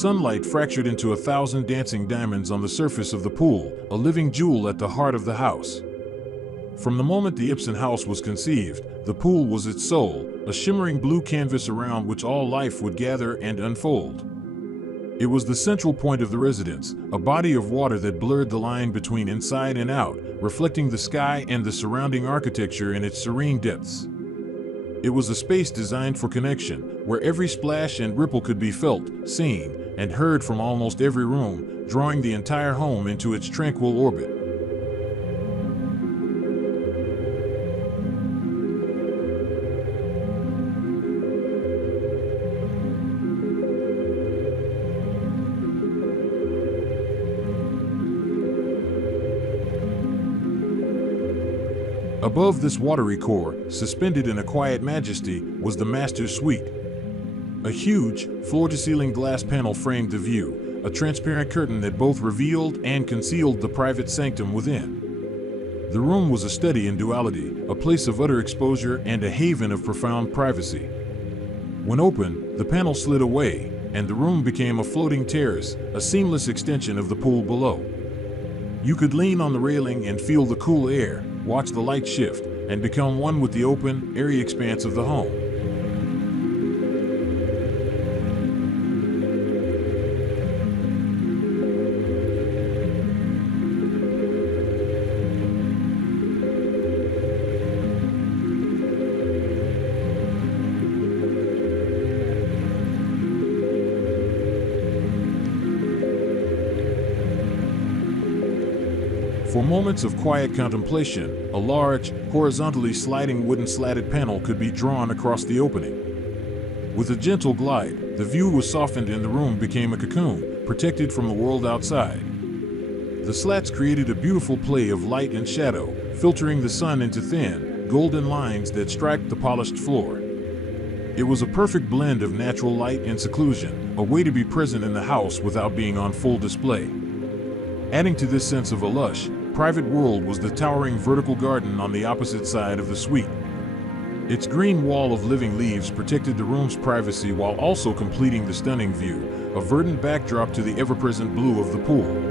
sunlight fractured into 1,000 dancing diamonds on the surface of the pool, a living jewel at the heart of the house. From the moment the Ibsen House was conceived, the pool was its soul, a shimmering blue canvas around which all life would gather and unfold. It was the central point of the residence, a body of water that blurred the line between inside and out, reflecting the sky and the surrounding architecture in its serene depths. It was a space designed for connection, where every splash and ripple could be felt, seen, and heard from almost every room, drawing the entire home into its tranquil orbit. Above this watery core, suspended in a quiet majesty, was the master's suite. A huge, floor-to-ceiling glass panel framed the view, a transparent curtain that both revealed and concealed the private sanctum within. The room was a study in duality, a place of utter exposure and a haven of profound privacy. When opened, the panel slid away, and the room became a floating terrace, a seamless extension of the pool below. You could lean on the railing and feel the cool air, watch the light shift, and become one with the open, airy expanse of the home. For moments of quiet contemplation, a large, horizontally sliding wooden slatted panel could be drawn across the opening. With a gentle glide, the view was softened and the room became a cocoon, protected from the world outside. The slats created a beautiful play of light and shadow, filtering the sun into thin, golden lines that striped the polished floor. It was a perfect blend of natural light and seclusion, a way to be present in the house without being on full display. Adding to this sense of a lush, private world was the towering vertical garden on the opposite side of the suite. Its green wall of living leaves protected the room's privacy while also completing the stunning view, a verdant backdrop to the ever-present blue of the pool.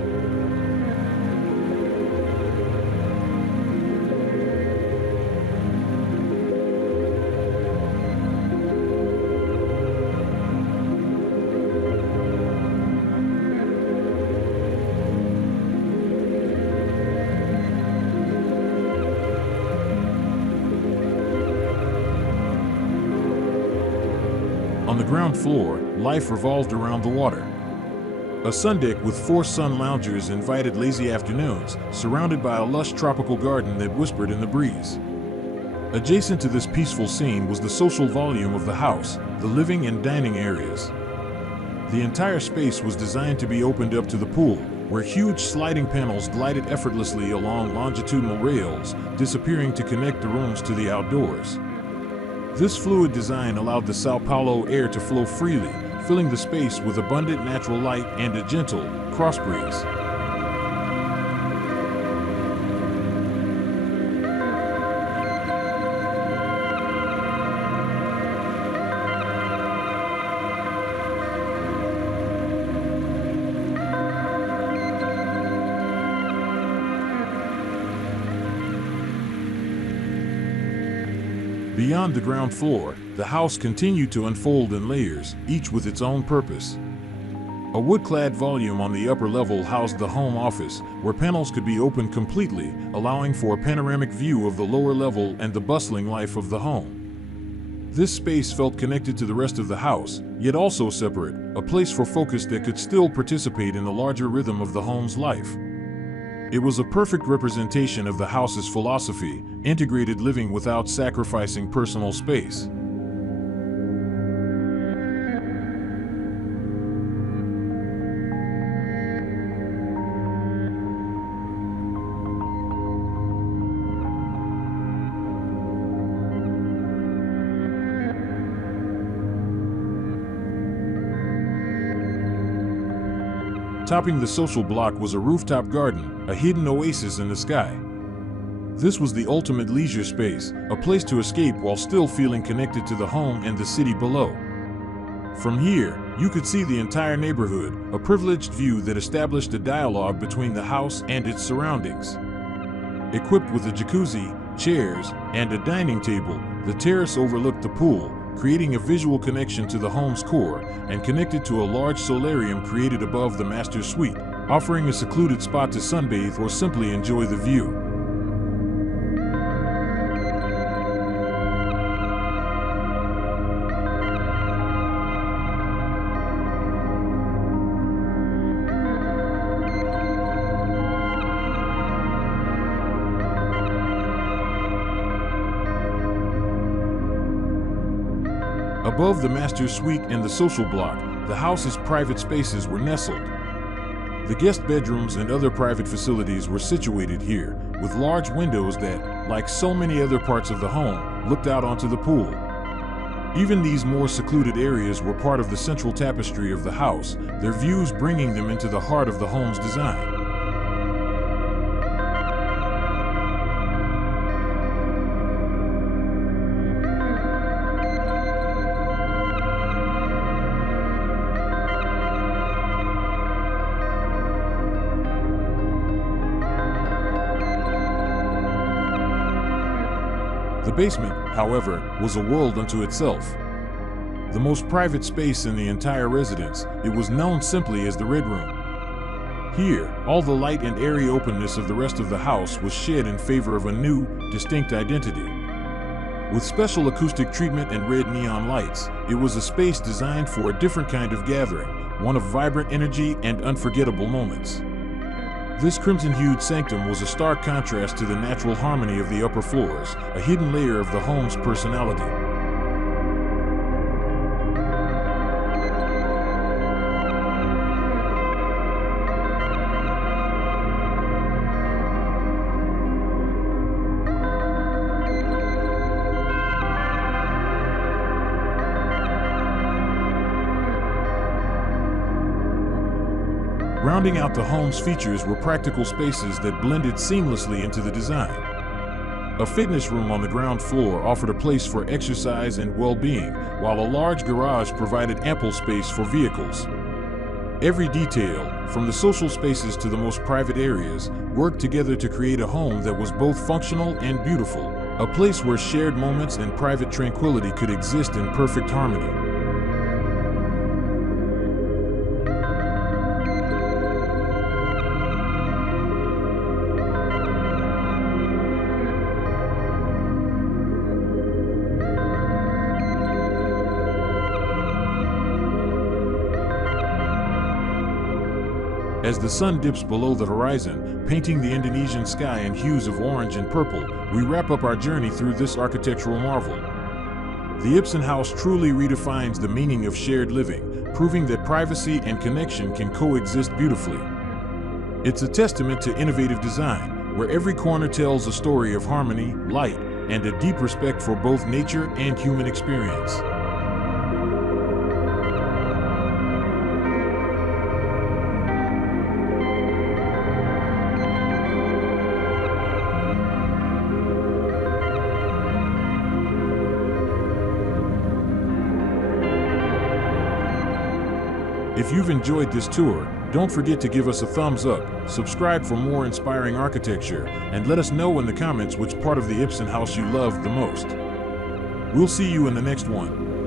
On the ground floor, life revolved around the water. A sundeck with 4 sun loungers invited lazy afternoons, surrounded by a lush tropical garden that whispered in the breeze. Adjacent to this peaceful scene was the social volume of the house, the living and dining areas. The entire space was designed to be opened up to the pool, where huge sliding panels glided effortlessly along longitudinal rails, disappearing to connect the rooms to the outdoors. This fluid design allowed the Sao Paulo air to flow freely, filling the space with abundant natural light and a gentle, cross breeze. Beyond the ground floor, the house continued to unfold in layers, each with its own purpose. A wood-clad volume on the upper level housed the home office, where panels could be opened completely, allowing for a panoramic view of the lower level and the bustling life of the home. This space felt connected to the rest of the house, yet also separate, a place for focus that could still participate in the larger rhythm of the home's life. It was a perfect representation of the house's philosophy, integrated living without sacrificing personal space. Topping the social block was a rooftop garden, a hidden oasis in the sky. This was the ultimate leisure space, a place to escape while still feeling connected to the home and the city below. From here, you could see the entire neighborhood, a privileged view that established a dialogue between the house and its surroundings. Equipped with a jacuzzi, chairs, and a dining table, the terrace overlooked the pool, creating a visual connection to the home's core and connected to a large solarium created above the master suite, offering a secluded spot to sunbathe or simply enjoy the view. Above the master suite and the social block, the house's private spaces were nestled. The guest bedrooms and other private facilities were situated here, with large windows that, like so many other parts of the home, looked out onto the pool. Even these more secluded areas were part of the central tapestry of the house, their views bringing them into the heart of the home's design. The basement, however, was a world unto itself. The most private space in the entire residence, it was known simply as the Red Room. Here, all the light and airy openness of the rest of the house was shed in favor of a new, distinct identity. With special acoustic treatment and red neon lights, it was a space designed for a different kind of gathering, one of vibrant energy and unforgettable moments. This crimson-hued sanctum was a stark contrast to the natural harmony of the upper floors, a hidden layer of the home's personality. Rounding out the home's features were practical spaces that blended seamlessly into the design. A fitness room on the ground floor offered a place for exercise and well-being, while a large garage provided ample space for vehicles. Every detail, from the social spaces to the most private areas, worked together to create a home that was both functional and beautiful, a place where shared moments and private tranquility could exist in perfect harmony. As the sun dips below the horizon, painting the Indonesian sky in hues of orange and purple, we wrap up our journey through this architectural marvel. The Ibsen House truly redefines the meaning of shared living, proving that privacy and connection can coexist beautifully. It's a testament to innovative design, where every corner tells a story of harmony, light, and a deep respect for both nature and human experience. If you've enjoyed this tour, don't forget to give us a thumbs up, subscribe for more inspiring architecture, and let us know in the comments which part of the Ibsen House you loved the most. We'll see you in the next one.